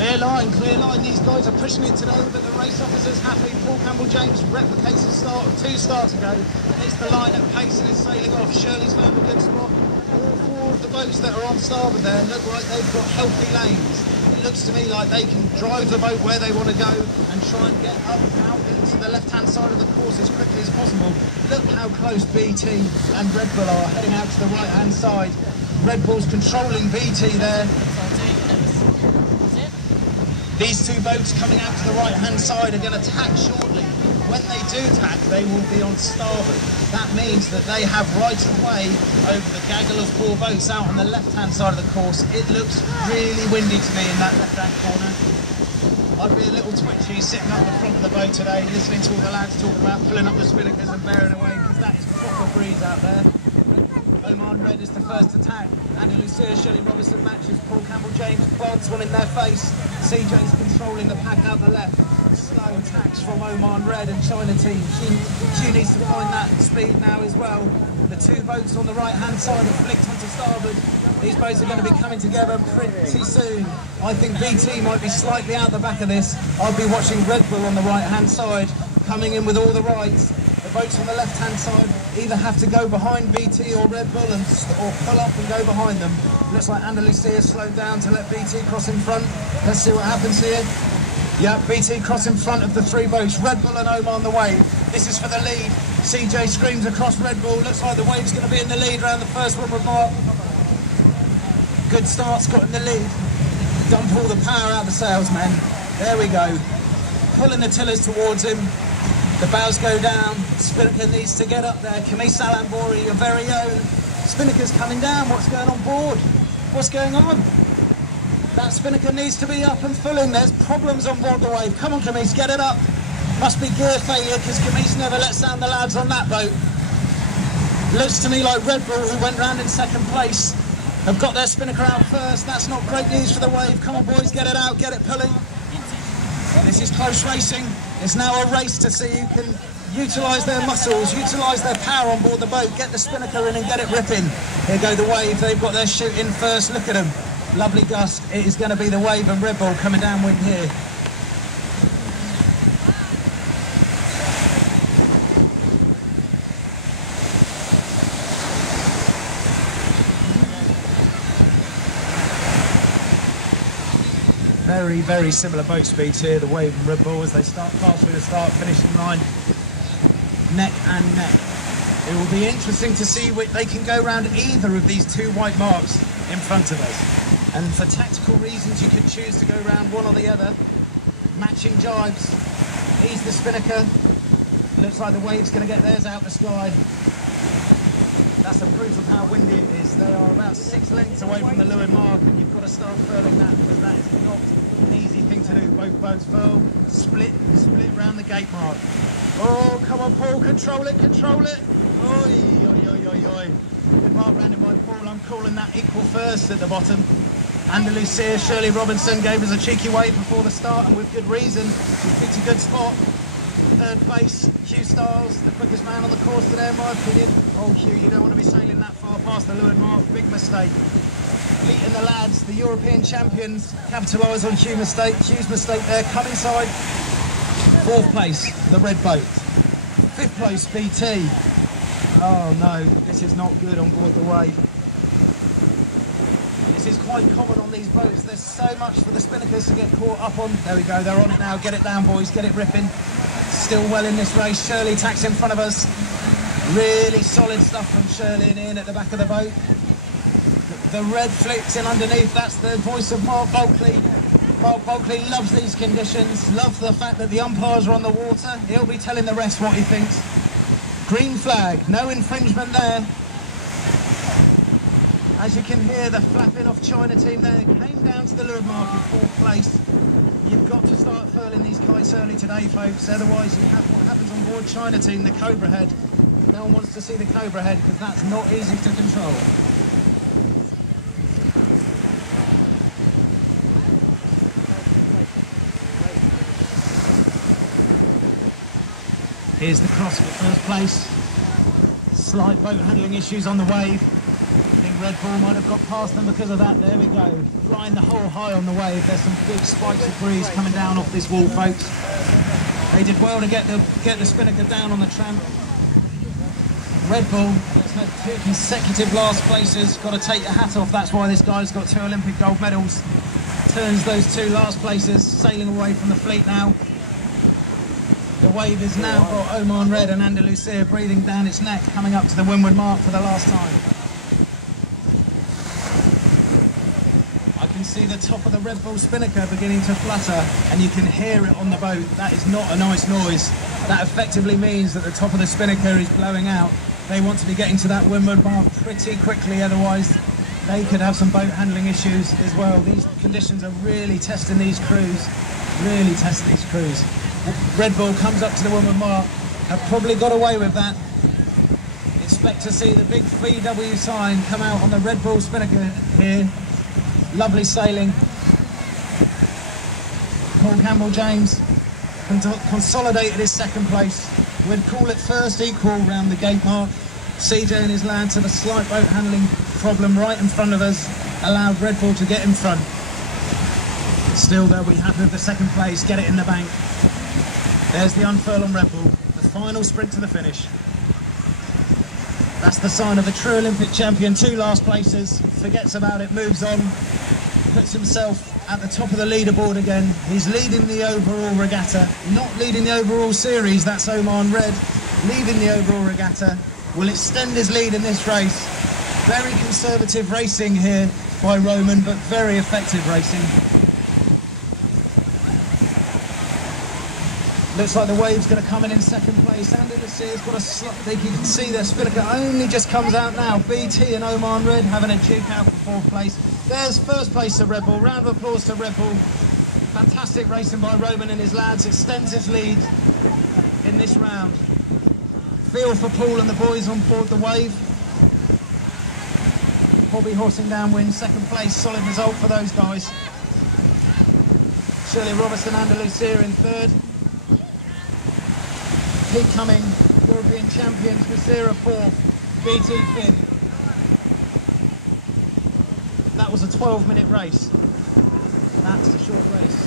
Clear line. These guys are pushing it today, but the race officer's happy. Paul Campbell-James replicates the start of 2 starts ago. Hits the line at pace and is sailing off. Shirley's found a good spot. All 4 of the boats that are on starboard there look like they've got healthy lanes. It looks to me like they can drive the boat where they want to go and try and get up out into the left-hand side of the course as quickly as possible. Look how close BT and Red Bull are heading out to the right-hand side. Red Bull's controlling BT there. These 2 boats coming out to the right-hand side are going to tack shortly. When they do tack, they will be on starboard. That means that they have right of way over the gaggle of 4 boats out on the left-hand side of the course. It looks really windy to me in that left-hand corner. I'd be a little twitchy sitting up the front of the boat today, listening to all the lads talking about filling up the spinnakers and bearing away, because that is proper breeze out there. Oman Red is the first attack. Andy Lucia, Shelley Robertson matches Paul Campbell-James, plants one in their face. CJ's controlling the pack out the left. Slow attacks from Oman Red and China team. She needs to find that speed now as well. The 2 boats on the right-hand side have flicked onto starboard. These boats are going to be coming together pretty soon. I think BT might be slightly out the back of this. I'll be watching Red Bull on the right-hand side, coming in with all the rights. The boats on the left-hand side either have to go behind BT or Red Bull or pull up and go behind them. Looks like Andalusia has slowed down to let BT cross in front. Let's see what happens here. Yeah, BT cross in front of the 3 boats. Red Bull and Oman the Wave. This is for the lead. CJ screams across Red Bull. Looks like the Wave's going to be in the lead round the first one with Mark. Good start, Scott in the lead. Dump all the power out of the sails, man. There we go. Pulling the tillers towards him. The bows go down. Spinnaker needs to get up there. Camille Salambori, your very own. Spinnaker's coming down. What's going on board? What's going on? That spinnaker needs to be up and filling. There's problems on board the Wave. Come on, Camise, get it up. Must be gear failure, because Camise never lets down the lads on that boat. Looks to me like Red Bull, who went round in 2nd place, have got their spinnaker out first. That's not great news for the Wave. Come on, boys, get it out, get it pulling. This is close racing. It's now a race to see who can utilise their muscles, utilise their power on board the boat, get the spinnaker in and get it ripping. Here go the Wave. They've got their shoot in first. Look at them. Lovely gust. It is going to be the Wave and Red Bull coming downwind here. Very, very similar boat speeds here, the Wave and Red Bull, as they pass through the finishing line, neck and neck. It will be interesting to see if they can go around either of these 2 white marks in front of us. And for tactical reasons, you could choose to go around one or the other. Matching jibes, ease the spinnaker. Looks like the Wave's going to get theirs out the sky. That's a proof of how windy it is. They are about 6 lengths away from the Lewin mark, and you've got to start furling that, because that is not an easy thing to do. Both boats furl, split round the gate mark. Oh, come on, Paul, control it, control it. Oi, oi, oi, oi, oi. Good mark rounded by Paul. I'm calling that equal first at the bottom. Andalusia, Shirley Robinson gave us a cheeky wave before the start, and with good reason. She picked a good spot. 3rd place, Hugh Stiles, the quickest man on the course today, in my opinion. Oh, Hugh, you don't want to be sailing that far past the Lewin mark. Big mistake. Fleet and the lads, the European champions, capitalise on Hugh's mistake there. Come inside. 4th place, the red boat. 5th place, BT. Oh no, this is not good on board the Wave. This is quite common on these boats. There's so much for the spinnakers to get caught up on. There we go, they're on it now. Get it down, boys, get it ripping. Still well in this race. Shirley tacks in front of us. Really solid stuff from Shirley and Ian at the back of the boat. The red flicks in underneath. That's the voice of Mark Bulkley. Mark Bulkley loves these conditions, loves the fact that the umpires are on the water. He'll be telling the rest what he thinks. Green flag, no infringement there. As you can hear, the flapping off China team there came down to the Lewin mark in 4th place. You've got to start furling these kites early today, folks, otherwise you have what happens on board China team, the Cobra head. No one wants to see the Cobra head, because that's not easy to control. Here's the cross for 1st place. Slight boat handling issues on the Wave. I think Red Bull might have got past them because of that. There we go. Flying the whole high on the wave. There's some big spikes of breeze coming down off this wall, folks. They did well to get the Spinnaker down on the tramp. Red Bull has had 2 consecutive last places. Got to take your hat off. That's why this guy's got 2 Olympic gold medals. Turns those 2 last places, sailing away from the fleet now. The wave has now got Oman Red and Andalusia breathing down its neck, coming up to the windward mark for the last time. I can see the top of the Red Bull Spinnaker beginning to flutter, and you can hear it on the boat. That is not a nice noise. That effectively means that the top of the Spinnaker is blowing out. They want to be getting to that windward mark pretty quickly, otherwise they could have some boat handling issues as well. These conditions are really testing these crews, Red Bull comes up to the windward mark, have probably got away with that. Expect to see the big VW sign come out on the Red Bull Spinnaker here. Lovely sailing. Paul Campbell-James consolidated his 2nd place. We'd call it first equal round the gate mark. CJ and his lads had a slight boat handling problem right in front of us, allowed Red Bull to get in front. Still, they'll be happy with the 2nd place, get it in the bank. There's the unfurl on Red Bull, the final sprint to the finish. That's the sign of a true Olympic champion. 2 last places, forgets about it, moves on, puts himself at the top of the leaderboard again. He's leading the overall regatta, not leading the overall series. That's Oman Red, leading the overall regatta. Will extend his lead in this race. Very conservative racing here by Roman, but very effective racing. Looks like the wave's going to come in 2nd place. Andalusia's got a slot. You can see their Spinnaker only just comes out now. BT and Oman Red having a duke out for 4th place. There's 1st place to Red Bull. Round of applause to Red Bull. Fantastic racing by Roman and his lads. Extends his lead in this round. Feel for Paul and the boys on board the wave. Bobby horsing downwind, 2nd place. Solid result for those guys. Shirley Robertson, Andalusia in 3rd. Keep coming, European champions, Masira 4th, BT 5th. That was a 12-minute race. That's a short race.